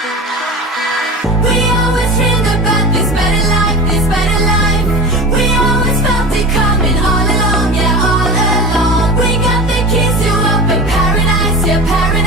We always dreamed about this better life, this better life. We always felt it coming all along, yeah, all along. We got the keys to open paradise, yeah, paradise.